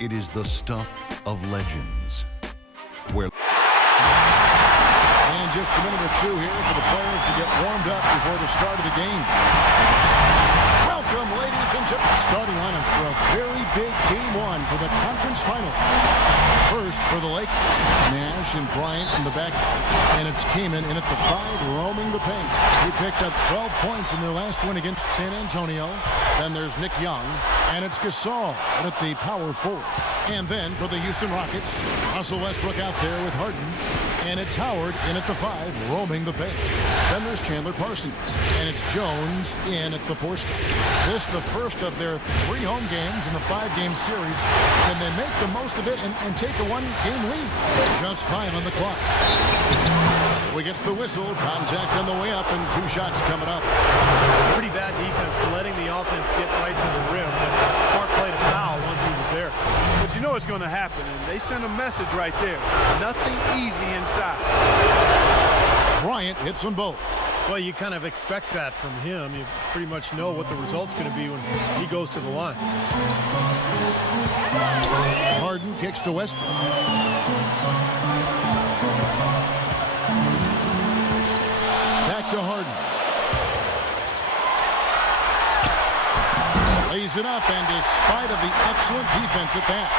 It is the stuff of legends. Where and just a minute or two here for the players to get warmed up before the start of the game. Welcome, ladies and gentlemen. Starting lineup for a very big Game 1 for the conference final. First for the Lakers, Nash and Bryant in the back, and it's Kaman in at the 5, roaming the paint. He picked up 12 points in their last win against San Antonio. Then there's Nick Young, and it's Gasol at the power forward. And then for the Houston Rockets, Russell Westbrook out there with Harden, and it's Howard in at the 5, roaming the paint. Then there's Chandler Parsons, and it's Jones in at the 4 spot. This is the first of their 3 home games in the 5-game series. Can they make the most of it and take a 1-game lead? Just 5 on the clock. So he gets the whistle, contact on the way up, and 2 shots coming up. Pretty bad defense, letting the offense get right to the rim, but smart play to foul once he was there. But you know it's going to happen, and they send a message right there. Nothing easy inside. Bryant hits them both. Well, you kind of expect that from him. You pretty much know what the result's going to be when he goes to the line. Harden kicks to Westbrook. Back to Harden. Lays it up, and despite of the excellent defense at that.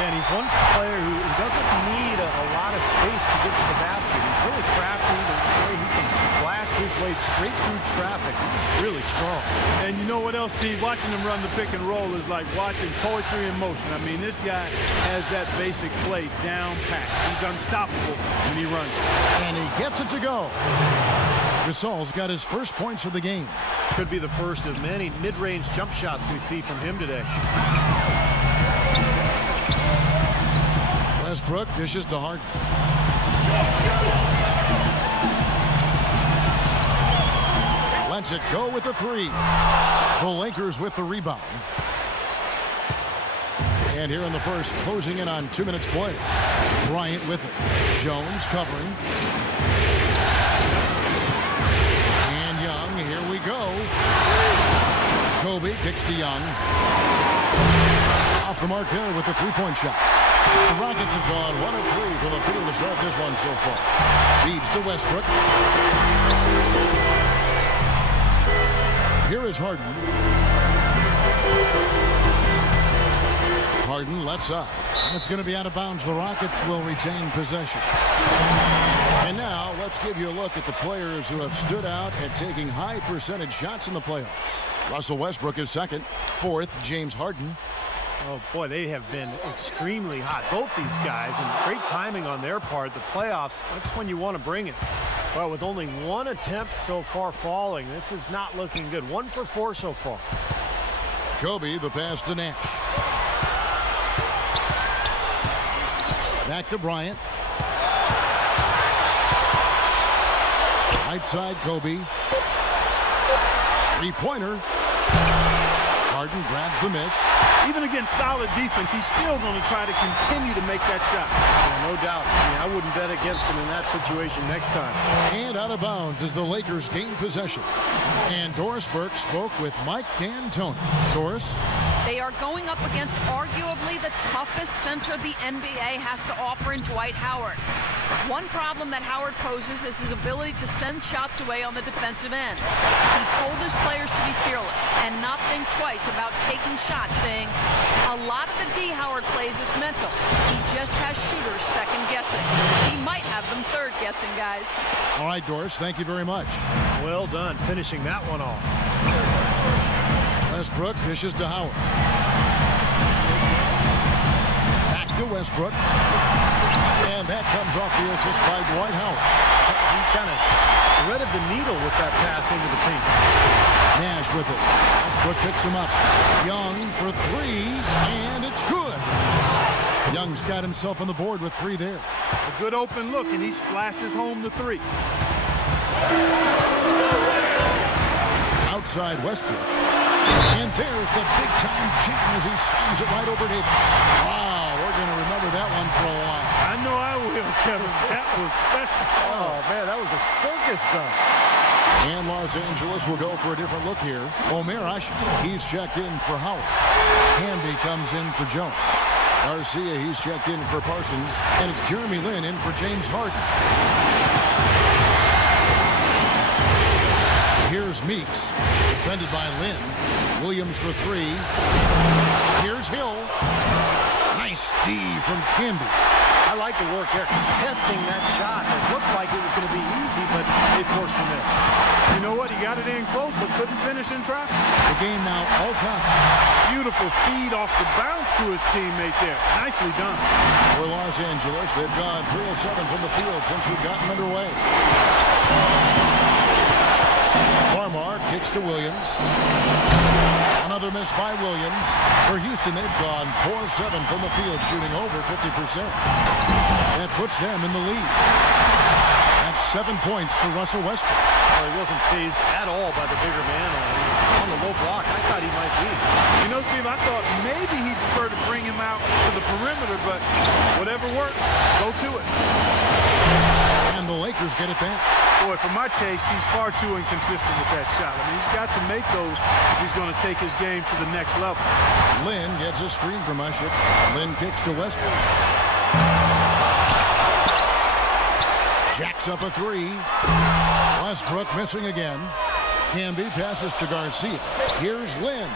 And he's one player who doesn't need a lot of space to get to the basket. He's really crafty. There's a way he can blast his way straight through traffic. He's really strong. And you know what else, Steve? Watching him run the pick and roll is like watching poetry in motion. I mean, this guy has that basic play down pat. He's unstoppable when he runs it. And he gets it to go. Gasol's got his first points of the game. Could be the first of many mid-range jump shots we see from him today. Westbrook dishes to Harden. Lets it go with the 3. The Lakers with the rebound. And here in the first, closing in on 2 minutes play. Bryant with it. Jones covering. And Young, here we go. Kobe kicks to Young. Off the mark there with the 3-point shot. The Rockets have gone 1 of 3 from the field to start this one so far. Feeds to Westbrook. Here is Harden. Harden left side. It's going to be out of bounds. The Rockets will retain possession. And now let's give you a look at the players who have stood out at taking high percentage shots in the playoffs. Russell Westbrook is second. 4th, James Harden. Oh, boy, they have been extremely hot, both these guys, and great timing on their part. The playoffs, that's when you want to bring it. Well, with only 1 attempt so far falling, this is not looking good. 1 for 4 so far. Kobe, the pass to Nash. Back to Bryant. Right side, Kobe. 3-pointer. Harden grabs the miss. Even against solid defense, he's still going to try to continue to make that shot. Yeah, no doubt. I wouldn't bet against him in that situation next time. And out of bounds as the Lakers gain possession. And Doris Burke spoke with Mike D'Antoni. Doris? They are going up against arguably the toughest center the NBA has to offer in Dwight Howard. One problem that Howard poses is his ability to send shots away on the defensive end. He told his players to be fearless and not think twice about taking shots, saying, a lot of the D Howard plays is mental. He just has shooters second-guessing. He might have them third-guessing, guys. All right, Doris, thank you very much. Well done, finishing that one off. Westbrook dishes to Howard. Back to Westbrook. And that comes off the assist by Dwight Howard. He kind of threaded the needle with that pass into the paint. Nash with it. Westbrook picks him up. Young for 3, and it's good. Young's got himself on the board with 3 there. A good open look, and he splashes home the 3. Outside Westbrook. And there's the big-time jam as he slams it right over Davis. Wow, we're going to remember that one for a while. I know Kevin. That was special. Oh, man, that was a circus dunk. And Los Angeles will go for a different look here. Omer Ashe, he's checked in for Howard. Hamby comes in for Jones. Garcia, he's checked in for Parsons. And it's Jeremy Lin in for James Harden. Here's Meeks, defended by Lin. Williams for three. Here's Hill. Nice D from Camby. I like the work there, contesting that shot. It looked like it was going to be easy, but they forced the miss. You know what? He got it in close, but couldn't finish in traffic. The game now all time. Beautiful feed off the bounce to his teammate there. Nicely done. For Los Angeles, they've gone 3 of 7 from the field since we've gotten underway. Farmar kicks to Williams. Another miss by Williams. For Houston, they've gone 4 of 7 from the field, shooting over 50%. That puts them in the lead. That's 7 points for Russell Westbrook. Well, he wasn't phased at all by the bigger man on the low block. I thought he might be. You know, Steve, I thought maybe he'd prefer to bring him out to the perimeter, but whatever works, go to it. And the Lakers get it back. Boy, for my taste, he's far too inconsistent with that shot. I mean, he's got to make those if he's going to take his game to the next level. Lin gets a screen from Usher. Lin kicks to Westbrook. Jacks up a three. Westbrook missing again. Camby passes to Garcia. Here's Lin.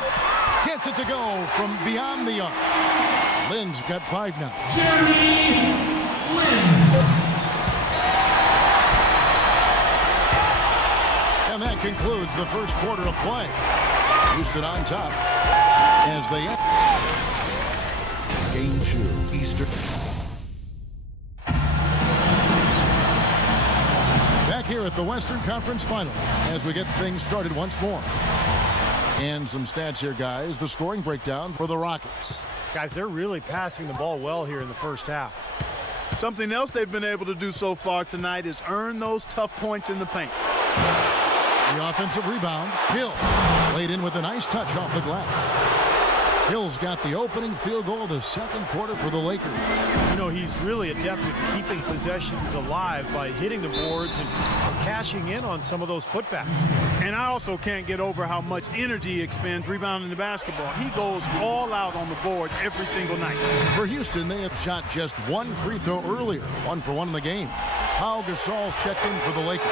Gets it to go from beyond the arc. Lin's got 5 now. Jeremy Lin. And that concludes the first quarter of play. Houston on top as they end. Game 2, Eastern. Back here at the Western Conference Finals as we get things started once more. And some stats here, guys. The scoring breakdown for the Rockets. Guys, they're really passing the ball well here in the first half. Something else they've been able to do so far tonight is earn those tough points in the paint. The offensive rebound. Hill laid in with a nice touch off the glass. Hill's got the opening field goal of the second quarter for the Lakers. You know, he's really adept at keeping possessions alive by hitting the boards and cashing in on some of those putbacks. And I also can't get over how much energy he expends rebounding the basketball. He goes all out on the boards every single night. For Houston, they have shot just 1 free throw earlier, 1 for 1 in the game. Pau Gasol's checked in for the Lakers.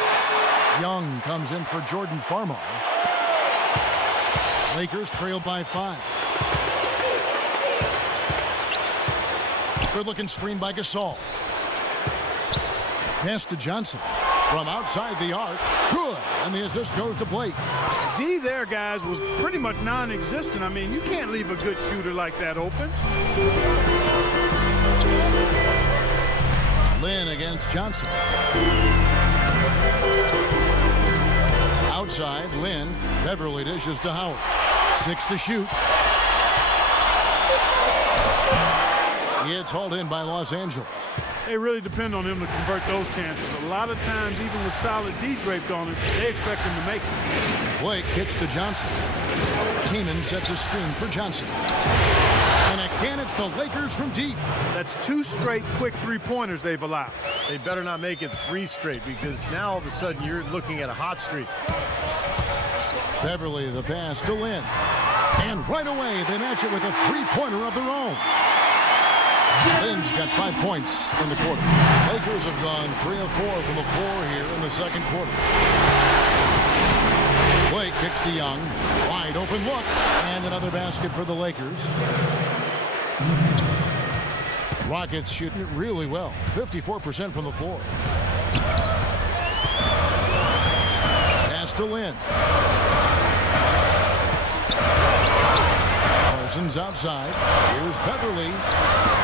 Young comes in for Jordan Farmar. Lakers trail by 5. Good-looking screen by Gasol. Pass to Johnson. From outside the arc. Good. And the assist goes to Blake. D there, guys, was pretty much non-existent. I mean, you can't leave a good shooter like that open. Lin against Johnson. Outside, Lin. Beverly dishes to Howard. 6 to shoot. It's hauled in by Los Angeles. They really depend on him to convert those chances. A lot of times, even with solid D draped on him, they expect him to make it. Blake kicks to Johnson. Keenan sets a screen for Johnson. And again, it's the Lakers from deep. That's 2 straight quick three-pointers they've allowed. They better not make it 3 straight, because now all of a sudden you're looking at a hot streak. Beverly, the pass to Lin. And right away, they match it with a three-pointer of their own. Lin's got 5 points in the quarter. Lakers have gone 3 of 4 from the floor here in the second quarter. Blake kicks to Young. Wide open look. And another basket for the Lakers. Rockets shooting it really well. 54% from the floor. Pass to Lin. Parsons outside. Here's Beverly.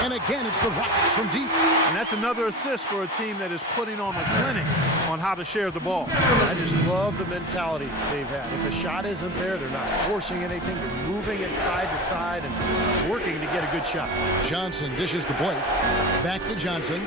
And again, it's the Rockets from deep. And that's another assist for a team that is putting on a clinic on how to share the ball. I just love the mentality they've had. If a shot isn't there, they're not forcing anything. They're moving it side to side and working to get a good shot. Johnson dishes to Blake. Back to Johnson.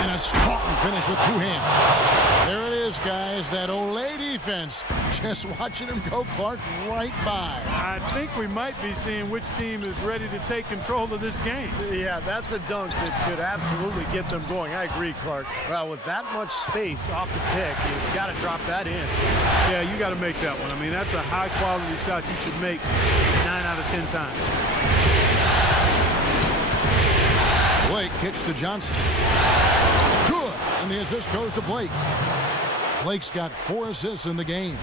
And a strong finish with 2 hands. There it is, guys. That Olay defense. Just watching him go, Clark, right by. I think we might be seeing which team is ready to take control of this game. Yeah, that's a dunk that could absolutely get them going. I agree, Clark. Well, with that much space off the pick, you've got to drop that in. Yeah, you got to make that one. I mean, that's a high-quality shot you should make 9 out of 10 times. Blake kicks to Johnson. Good. And the assist goes to Blake. Blake's got 4 assists in the game.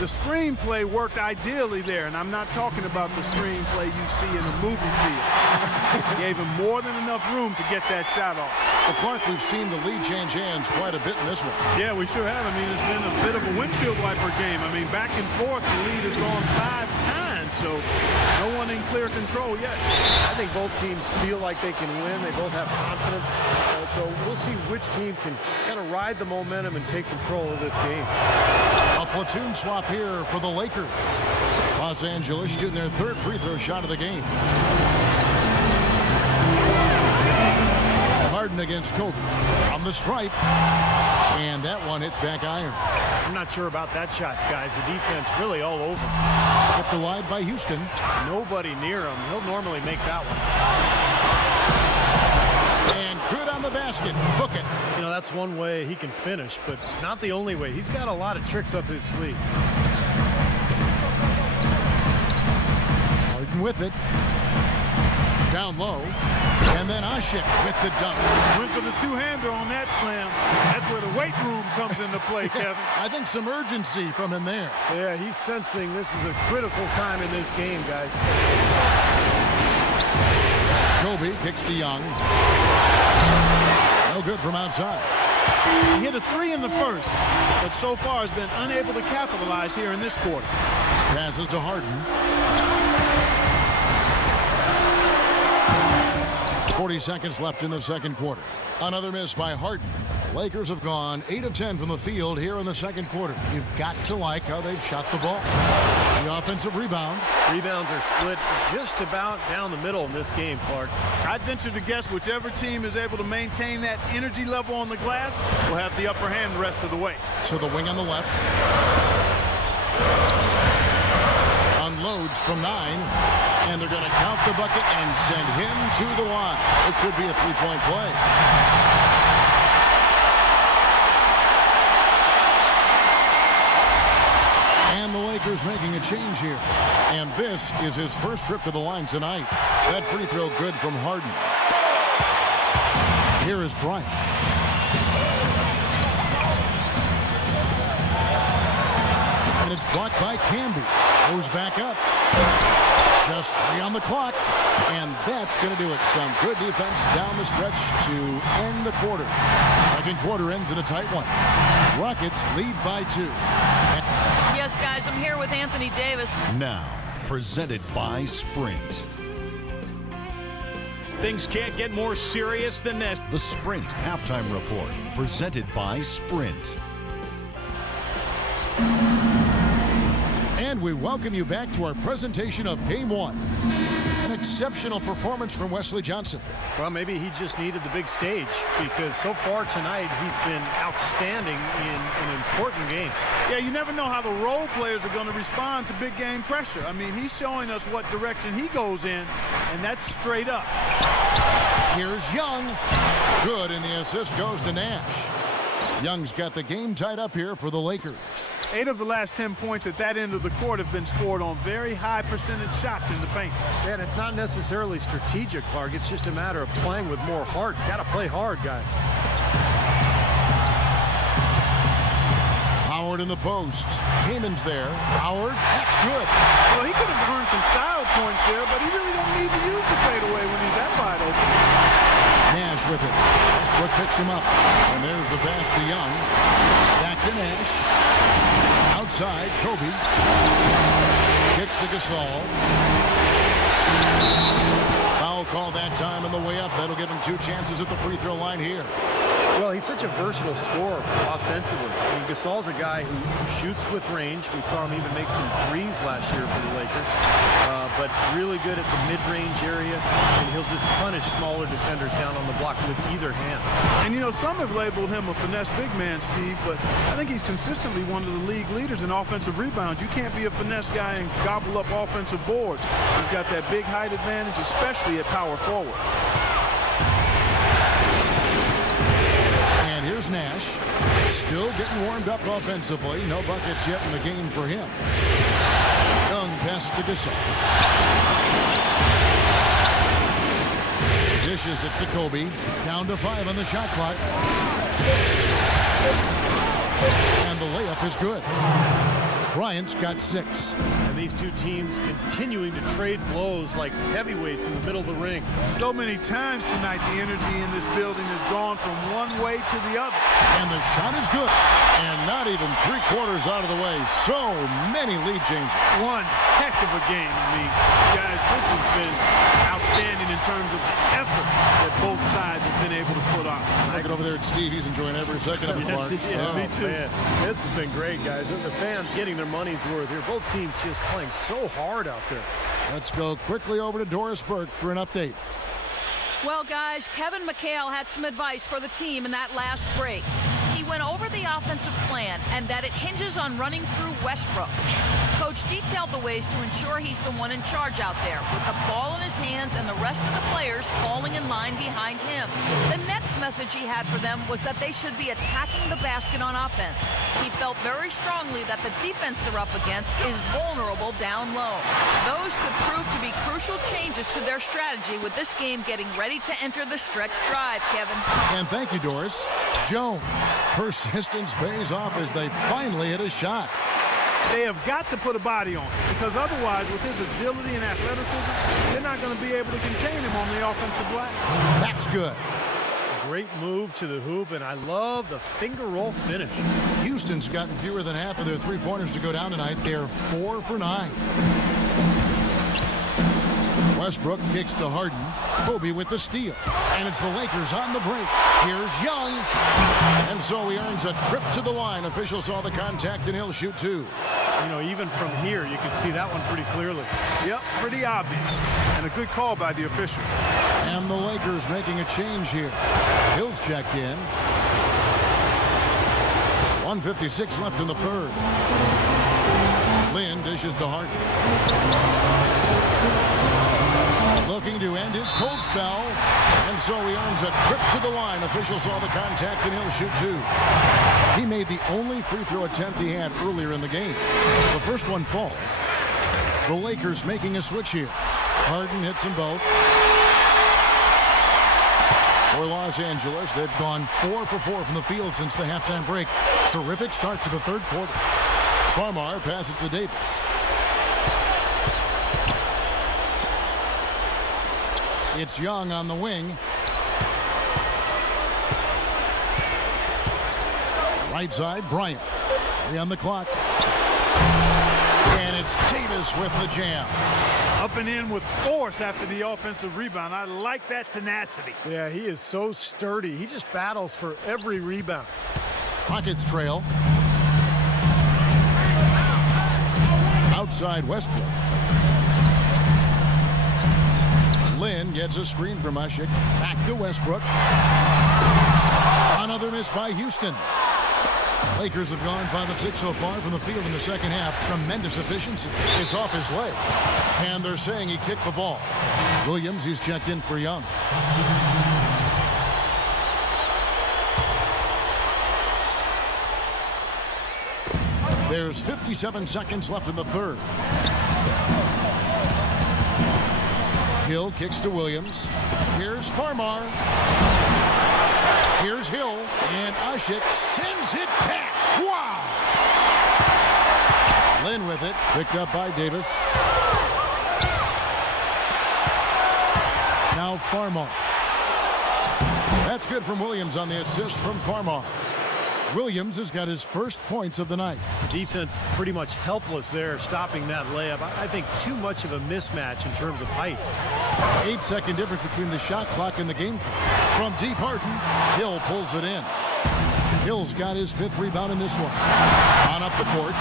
The screenplay worked ideally there, and I'm not talking about the screenplay you see in the movie theater. Gave him more than enough room to get that shot off. Well, Clark, we've seen the lead change hands quite a bit in this one. Yeah, we sure have. I mean, it's been a bit of a windshield wiper game. I mean, back and forth, the lead has gone 5 times, so no one in clear control yet. I think both teams feel like they can win. They both have confidence. So we'll see which team can kind of ride the momentum and take control of this game. A platoon swap here for the Lakers. Los Angeles shooting their 3rd free throw shot of the game. Harden against Kobe from the stripe. And that one hits back iron. I'm not sure about that shot, guys. The defense really all over. Kept alive by Houston. Nobody near him. He'll normally make that one. And good on the basket. Book it. You know, that's one way he can finish, but not the only way. He's got a lot of tricks up his sleeve. Harden with it. Down low. And then Ashik with the dunk. Went for the two-hander on that slam. That's where the weight room comes into play, Kevin. I think some urgency from him there. Yeah, he's sensing this is a critical time in this game, guys. Kobe kicks to Young. No good from outside. He hit a 3 in the first, but so far has been unable to capitalize here in this quarter. Passes to Harden. 40 seconds left in the second quarter. Another miss by Harden. The Lakers have gone 8 of 10 from the field here in the second quarter. You've got to like how they've shot the ball. The offensive rebound. Rebounds are split just about down the middle in this game, Clark. I'd venture to guess whichever team is able to maintain that energy level on the glass will have the upper hand the rest of the way. To the wing on the left. Unloads from 9. And they're going to count the bucket and send him to the line. It could be a 3-point play. And the Lakers making a change here. And this is his first trip to the line tonight. That free throw good from Harden. Here is Bryant. And it's blocked by Camby. Goes back up. Just 3 on the clock. And that's going to do it. Some good defense down the stretch to end the quarter. Second quarter ends in a tight one. Rockets lead by 2. Yes, guys, I'm here with Anthony Davis. Now, presented by Sprint. Things can't get more serious than this. The Sprint Halftime Report, presented by Sprint. And we welcome you back to our presentation of Game 1. An exceptional performance from Wesley Johnson. Well, maybe he just needed the big stage because so far tonight he's been outstanding in an important game. Yeah, you never know how the role players are going to respond to big game pressure. I mean, he's showing us what direction he goes in, and that's straight up. Here's Young. Good, and the assist goes to Nash. Young's got the game tied up here for the Lakers. 8 of the last 10 points at that end of the court have been scored on very high percentage shots in the paint. Yeah, and it's not necessarily strategic, Clark. It's just a matter of playing with more heart. Got to play hard, guys. Howard in the post. Kaman's there. Howard, that's good. Well, he could have earned some style points there, but he really don't need to use the fadeaway when he's that wide open. Nash with it. Westbrook picks him up. And there's the pass to Young. Back to Nash. Outside, Kobe. Kicks to Gasol. Foul call that time on the way up. That'll give him 2 chances at the free throw line here. Well, he's such a versatile scorer offensively. I mean, Gasol's a guy who shoots with range. We saw him even make some threes last year for the Lakers. But really good at the mid-range area, and he'll just punish smaller defenders down on the block with either hand. And, you know, some have labeled him a finesse big man, Steve, but I think he's consistently one of the league leaders in offensive rebounds. You can't be a finesse guy and gobble up offensive boards. He's got that big height advantage, especially at power forward. And here's Nash, still getting warmed up offensively. No buckets yet in the game for him. Young pass to Gasol. Dishes it to Kobe. Down to 5 on the shot clock. And the layup is good. Bryant's got 6. And these two teams continuing to trade blows like heavyweights in the middle of the ring. So many times tonight, the energy in this building has gone from one way to the other. And the shot is good. And not even 3/4 out of the way. So many lead changes. One heck of a game. I mean, guys, this has been outstanding in terms of the effort that both sides have been able to put on. Looking over there at Steve, he's enjoying every second of it. Yes, Mark. me too. Man, this has been great, guys. The fans getting their money's worth here. Both teams just playing so hard out there. Let's go quickly over to Doris Burke for an update. Well, guys, Kevin McHale had some advice for the team in that last break. He went over the offensive plan and that it hinges on running through Westbrook. Coach detailed the ways to ensure he's the one in charge out there, with the ball in his hands and the rest of the players falling in line behind him. The next message he had for them was that they should be attacking the basket on offense. He felt very strongly that the defense they're up against is vulnerable down low. Those could prove to be crucial changes to their strategy with this game getting ready to enter the stretch drive, Kevin. And thank you, Doris. Jones. Persistence pays off as they finally hit a shot. They have got to put a body on it, because otherwise, with his agility and athleticism, they're not going to be able to contain him on the offensive glass. That's good. Great move to the hoop, and I love the finger roll finish. Houston's gotten fewer than half of their three-pointers to go down tonight. They're 4 for 9. Westbrook kicks to Harden. Kobe with the steal. And it's the Lakers on the break. Here's Young. And so he earns a trip to the line. Official saw the contact, and he'll shoot 2. You know, even from here, you can see that one pretty clearly. Yep, pretty obvious. And a good call by the official. And the Lakers making a change here. Hill's checked in. 1:56 left in the third. Lynn dishes to Harden. Looking to end his cold spell. And so he earns a trip to the line. Official saw the contact, and he'll shoot 2. He made the only free throw attempt he had earlier in the game. The first one falls. The Lakers making a switch here. Harden hits them both. For Los Angeles, they've gone 4 for 4 from the field since the halftime break. Terrific start to the third quarter. Farmar passes to Davis. It's Young on the wing. Right side, Bryant. 3 on the clock. And it's Davis with the jam. Up and in with force after the offensive rebound. I like that tenacity. Yeah, he is so sturdy. He just battles for every rebound. Rockets trail. Outside Westbrook. Lynn gets a screen from Ushik. Back to Westbrook. Another miss by Houston. Lakers have gone 5 of 6 so far from the field in the second half. Tremendous efficiency. It's off his leg. And they're saying he kicked the ball. Williams, he's checked in for Young. There's 57 seconds left in the third. Hill kicks to Williams. Here's Farmar. Here's Hill. And Ushik sends it back. Wow! Lynn with it. Picked up by Davis. Now Farmar. That's good from Williams on the assist from Farmar. Williams has got his first points of the night. Defense pretty much helpless there, stopping that layup. I think too much of a mismatch in terms of height. 8-second difference between the shot clock and the game clock. From deep, Harden. Hill pulls it in. Hill's got his 5th rebound in this one. On up the court.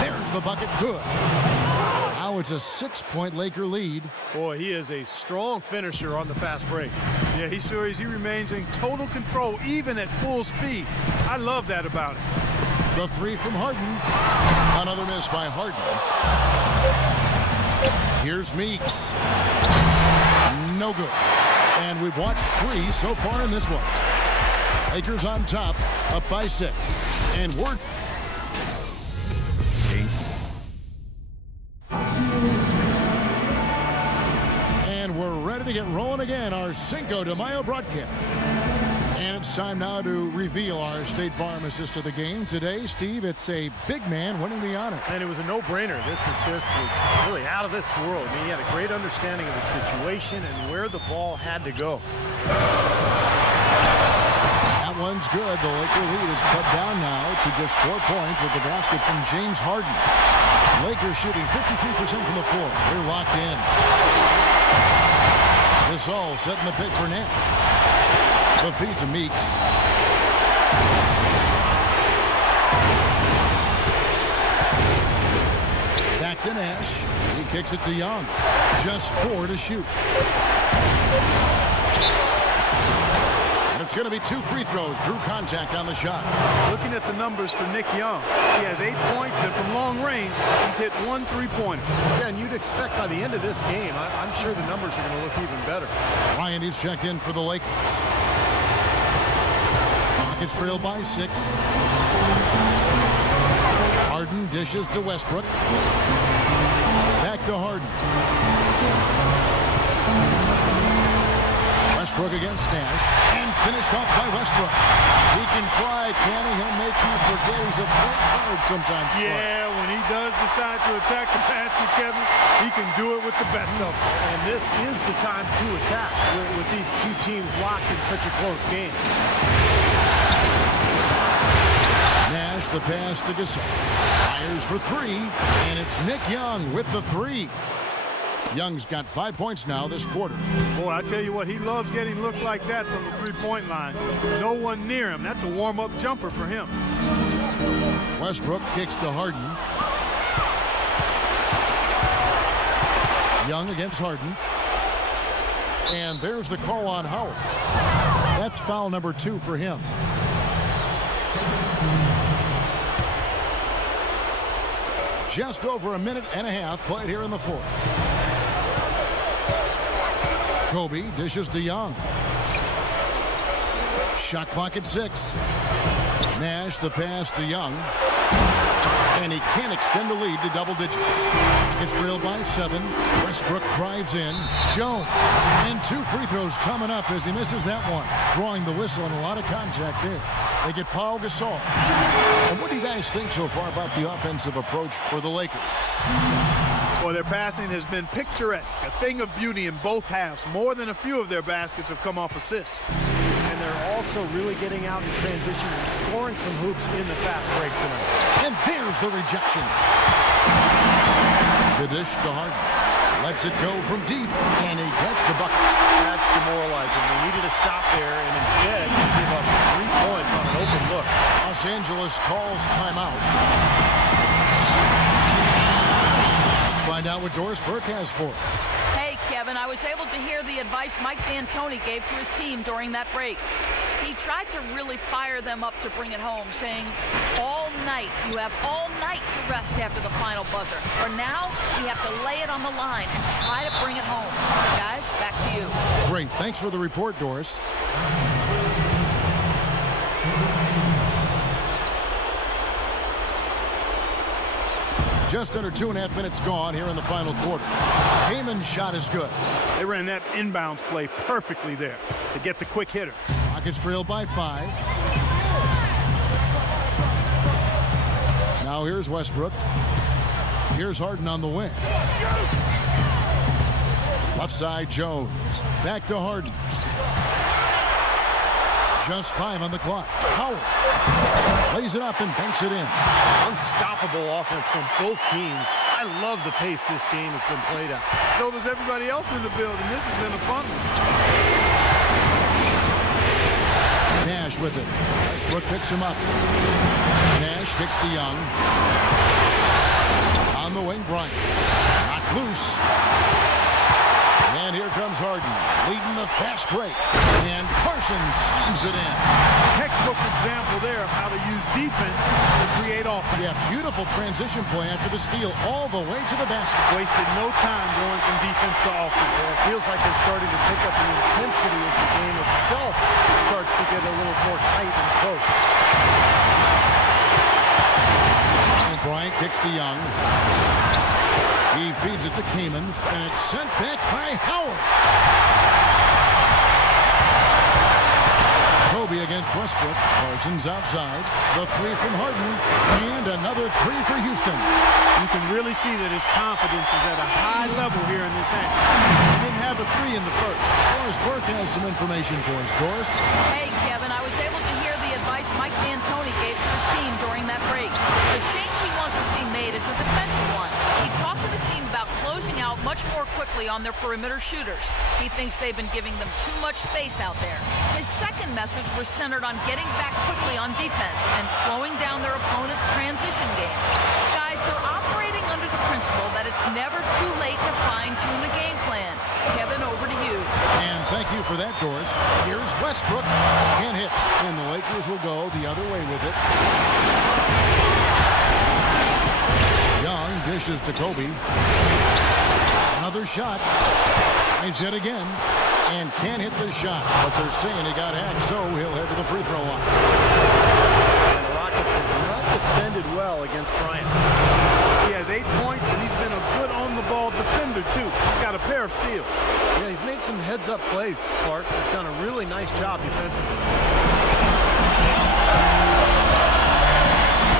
There's the bucket. Good. Now it's a 6-point Laker lead. Boy, he is a strong finisher on the fast break. Yeah, he sure is. He remains in total control, even at full speed. I love that about him. The 3 from Harden. Another miss by Harden. Here's Meeks. No good. And we've watched 3 so far in this one. Lakers on top, up by 6. And we're... And we're ready to get rolling again, our Cinco de Mayo broadcast. And it's time now to reveal our State Farm assist of the game. Today, Steve, it's a big man winning the honor. And it was a no-brainer. This assist was really out of this world. I mean, he had a great understanding of the situation and where the ball had to go. That one's good. The Laker lead is cut down now to just 4 points with the basket from James Harden. Lakers shooting 53% from the floor. They're locked in. This all setting the pick for Nash. The feed to Meeks. Back to Nash. He kicks it to Young. Just 4 to shoot. And it's going to be 2 free throws. Drew contact on the shot. Looking at the numbers for Nick Young, he has 8 points, and from long range, he's hit 1 3-pointer. Yeah, and you'd expect by the end of this game, I'm sure the numbers are going to look even better. Bryant is checked in for the Lakers. Rockets trail by 6. Harden dishes to Westbrook. Back to Harden. Westbrook against Nash. And finished off by Westbrook. He can fly, can he? He'll make you forget he's a point guard sometimes. Yeah, when he does decide to attack the basket, Kevin, he can do it with the best of them. And this is the time to attack with these 2 teams locked in such a close game. Nash, the pass to Gasol. Fires for 3, and it's Nick Young with the 3. Young's got 5 points now this quarter. Boy, I tell you what, he loves getting looks like that from the 3-point line. No one near him. That's a warm-up jumper for him. Westbrook kicks to Harden. Young against Harden. And there's the call on Howard. That's foul number 2 for him. Just over a minute and a half played here in the 4th. Kobe dishes to Young. Shot clock at 6. Nash the pass to Young. And he can't extend the lead to double digits. Gets trailed by 7. Westbrook drives in. Jones. And 2 free throws coming up as he misses that one. Drawing the whistle and a lot of contact there. They get Paul Gasol. And what do you guys think so far about the offensive approach for the Lakers? Well, their passing has been picturesque, a thing of beauty in both halves. More than a few of their baskets have come off assists. And they're also really getting out in transition and scoring some hoops in the fast break tonight. And there's the rejection. The dish to Harden. Lets it go from deep, and he gets the bucket. That's demoralizing. They needed to stop there, and instead they give up 3 points on an open look. Los Angeles calls timeout. Let's find out what Doris Burke has for us. Hey, Kevin, I was able to hear the advice Mike D'Antoni gave to his team during that break. He tried to really fire them up to bring it home, saying, all night, you have all night to rest after the final buzzer. For now, we have to lay it on the line and try to bring it home. Guys, back to you. Great. Thanks for the report, Doris. Just under 2.5 minutes gone here in the final quarter. Heyman's shot is good. They ran that inbounds play perfectly there to get the quick hitter. Rockets trail by 5. Now here's Westbrook. Here's Harden on the wing. Left side, Jones. Back to Harden. Just 5 on the clock. Howard lays it up and banks it in. Unstoppable offense from both teams. I love the pace this game has been played at. So does everybody else in the building. This has been a fun one. with it. Westbrook picks him up. Nash kicks to Young. On the wing, Bryant. Not loose. And here comes Harden, leading the fast break. And Parsons slams it in. Textbook example there of how to use defense to create offense. Yeah, beautiful transition play after the steal all the way to the basket. Wasted no time going from defense to offense. Yeah, it feels like they're starting to pick up the intensity as the game itself starts to get a little more tight and close. And Bryant kicks to Young. He feeds it to Kaman, and it's sent back by Howard. Kobe against Westbrook. Parsons outside. The three from Harden, and another three for Houston. You can really see that his confidence is at a high level here in this half. He didn't have a three in the first. Doris Burke has some information for us. Doris? Hey, Kevin, I was able to hear the advice Mike D'Antoni gave to his team during that break. The change he wants to see made is a defensive one. He talked to the team about closing out much more quickly on their perimeter shooters. He thinks they've been giving them too much space out there. His second message was centered on getting back quickly on defense and slowing down their opponent's transition game. Guys, they're operating under the principle that it's never too late to fine-tune the game plan. Kevin, over to you. And thank you for that, Doris. Here's Westbrook. Can't hit. And the Lakers will go the other way with it. Young dishes to Kobe. Another shot. He's hit again. And can't hit the shot. But they're saying he got hacked, so he'll head to the free throw line. And the Rockets have not defended well against Bryant. He has 8 points, and he's been a good on-the-ball defender, too. He's got a pair of steals. Yeah, he's made some heads-up plays, Clark. He's done a really nice job defensively.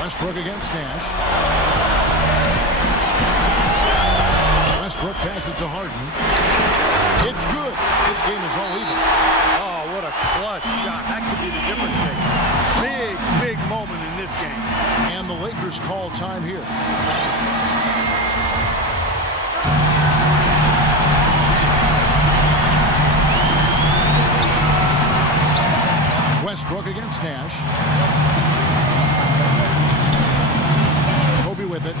Westbrook against Nash. Westbrook passes to Harden. It's good. This game is all even. Oh, what a clutch shot. That could be the difference maker. Big, big moment in this game. And the Lakers call time here. Westbrook against Nash. Kobe with it.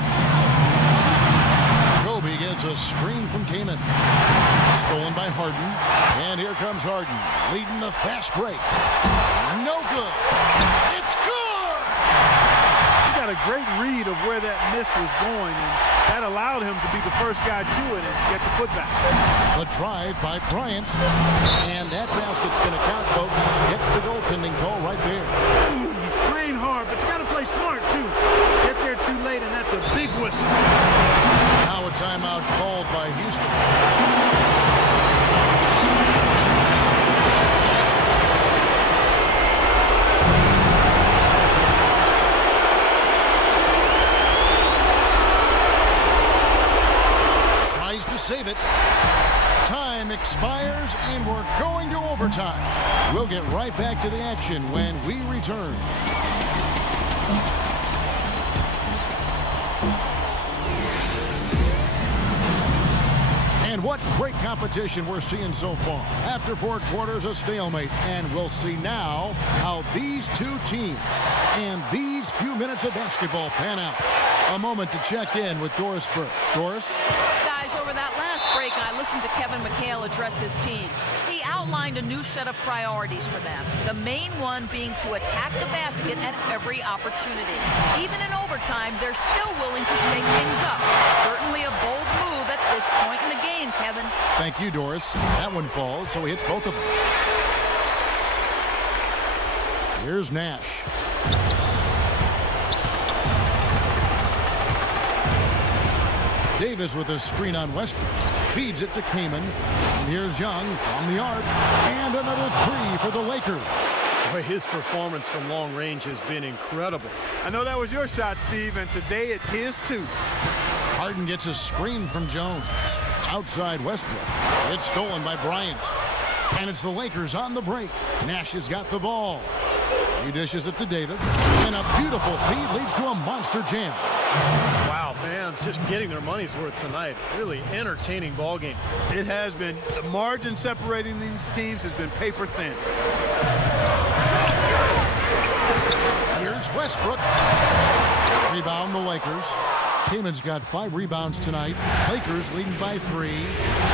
Kobe gets a screen from Kaman. Stolen by Harden. And here comes Harden, leading the fast break. No good. It's good! He got a great read of where that miss was going, and that allowed him to be the first guy to it and get the putback. The drive by Bryant. And that basket's going to count, folks. Gets the goaltending call right there. Ooh, he's playing hard, but you got to play smart, too. Get there too late, and that's a big whistle. Now a timeout called by Houston. Tries to save it. Time expires, and we're going to overtime. We'll get right back to the action when we return. And what great competition we're seeing so far. After 4 quarters, a stalemate. And we'll see now how these two teams and these few minutes of basketball pan out. A moment to check in with Doris Burke. Doris? Guys, over that last break, I listened to Kevin McHale address his team. He outlined a new set of priorities for them. The main one being to attack the basket at every opportunity. Even in overtime, they're still willing to shake things up. Certainly a bold move at this point in the game, Kevin. Thank you, Doris. That one falls, so he hits both of them. Here's Nash. Davis with a screen on Westbrook. Feeds it to Kaman. And here's Young from the arc. And another three for the Lakers. Boy, his performance from long range has been incredible. I know that was your shot, Steve, and today it's his, too. Harden gets a screen from Jones. Outside Westbrook. It's stolen by Bryant. And it's the Lakers on the break. Nash has got the ball. He dishes it to Davis. And a beautiful feed leads to a monster jam. Wow, fans just getting their money's worth tonight. Really entertaining ball game. It has been. The margin separating these teams has been paper thin. Westbrook. Rebound the Lakers. Kamen's got 5 rebounds tonight. Lakers leading by 3.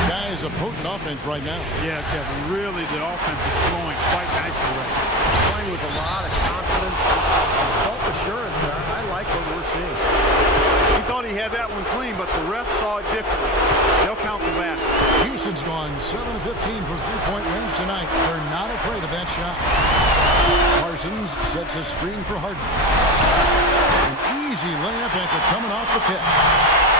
Guy is a potent offense right now. Yeah, Kevin, really the offense is flowing quite nicely right now. Playing with a lot of confidence, some self-assurance. I like what we're seeing. He thought he had that one clean, but the ref saw it differently. They'll count the basket. Houston's gone 7 of 15 from three-point range tonight. They're not afraid of that shot. Parsons sets a screen for Harden. An easy layup after coming off the pick.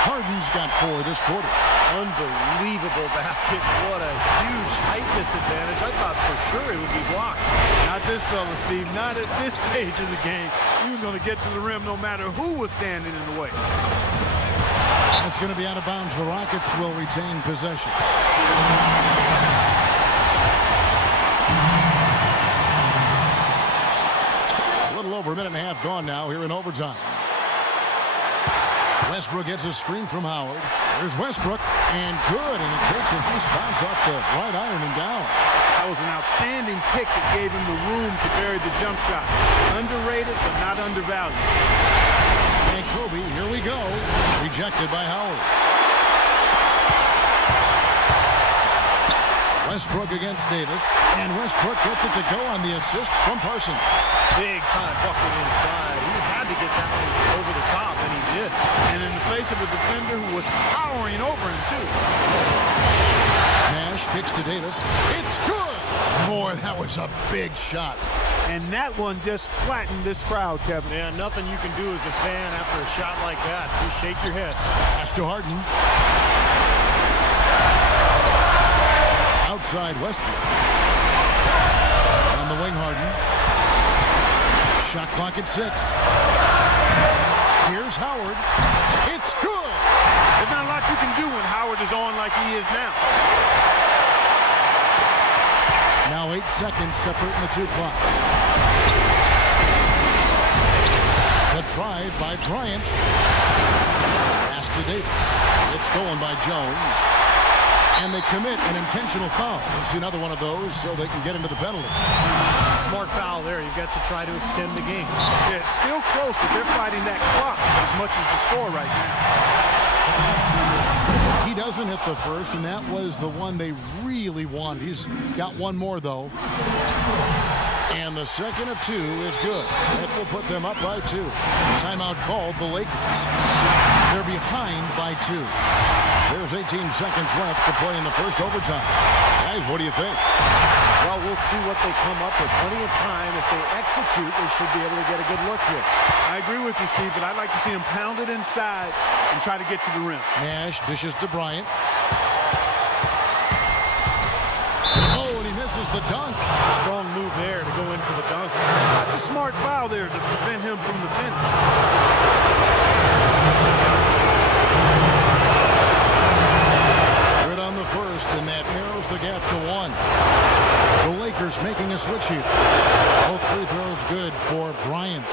Harden's got 4 this quarter. Unbelievable basket. What a huge height disadvantage. I thought for sure it would be blocked. Not this fella, Steve. Not at this stage of the game. He was going to get to the rim no matter who was standing in the way. It's going to be out of bounds. The Rockets will retain possession. A little over a minute and a half gone now here in overtime. Westbrook gets a screen from Howard. There's Westbrook, and good, and it takes a nice bounce off the right iron and down. That was an outstanding pick that gave him the room to bury the jump shot. Underrated, but not undervalued. And Kobe, here we go. Rejected by Howard. Westbrook against Davis, and Westbrook gets it to go on the assist from Parsons. Big time bucket inside. He had to get that one over the top, and he did. And in the face of a defender who was towering over him, too. Nash kicks to Davis. It's good! Boy, that was a big shot. And that one just flattened this crowd, Kevin. Yeah, nothing you can do as a fan after a shot like that. Just shake your head. Pass to Harden. Outside Westbrook. On the wing, Harden. Shot clock at 6. Here's Howard. It's good! There's not a lot you can do when Howard is on like he is now. Now 8 seconds separating the 2 clocks. The drive by Bryant. Pass to Davis. It's stolen by Jones. And they commit an intentional foul. We'll see another one of those so they can get into the penalty. Smart foul there. You've got to try to extend the game. Yeah, it's still close, but they're fighting that clock as much as the score right now. He doesn't hit the first, and that was the one they really wanted. He's got one more, though. And the second of 2 is good. That will put them up by 2. Timeout called the Lakers. They're behind by 2. There's 18 seconds left to play in the first overtime. Guys, what do you think? Well, we'll see what they come up with. Plenty of time. If they execute, they should be able to get a good look here. I agree with you, Steve, but I'd like to see him pound it inside and try to get to the rim. Nash dishes to Bryant. Oh, and he misses the dunk. Strong move there to go in for the dunk. That's a smart foul there to prevent him from the finish. Good on the first, and that narrows the gap to 1. The Lakers making a switch here. Both free throws good for Bryant.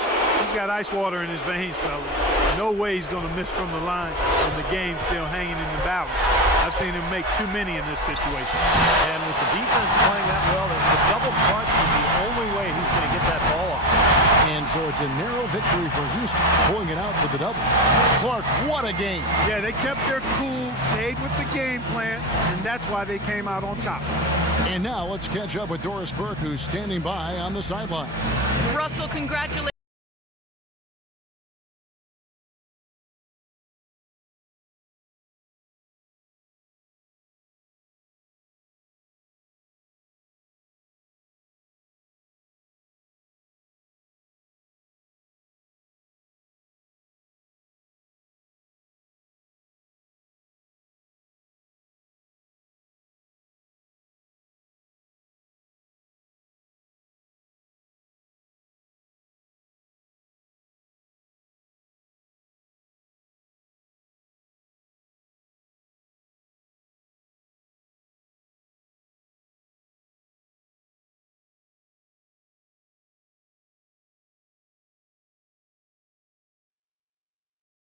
He's got ice water in his veins, fellas. No way he's going to miss from the line when the game's still hanging in the balance. I've seen him make too many in this situation. And with the defense playing that well, the double clutch was the only way he was going to get that ball off. And so it's a narrow victory for Houston, pulling it out for the double. Clark, what a game. Yeah, they kept their cool, stayed with the game plan, and that's why they came out on top. And now let's catch up with Doris Burke, who's standing by on the sideline. Russell, congratulations.